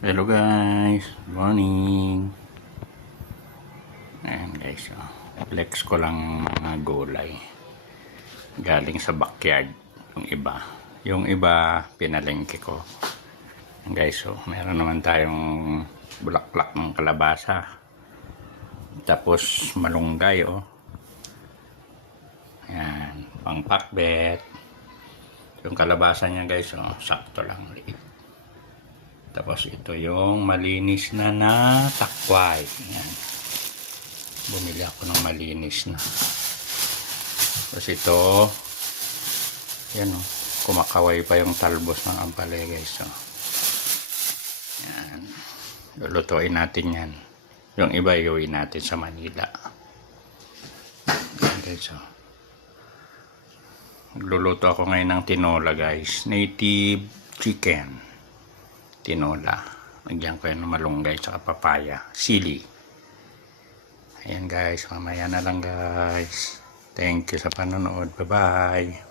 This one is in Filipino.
Hello guys, morning. Ayan guys, flex ko lang mga gulay galing sa backyard. Yung iba pinalengke ko. Ayan guys, meron naman tayong bulaklak ng kalabasa, tapos malunggay. Ayan, pang pakbet. Yung kalabasa niya guys, sakto lang, liit. Tapos ito yung malinis na takway. Ayan. Bumili ako ng malinis na. Tapos ito, yan kumakaway pa yung talbos ng ampalaya guys. Yan. Lulutuin natin yan. Yung iba iuwi natin sa Manila. Yan guys. Luluto ako ngayon ng tinola guys. Native chicken. Tinola. Nagyan ko yan ng malunggay at papaya. Sili. Ayan guys, mamaya na lang guys. Thank you sa panonood. Bye bye.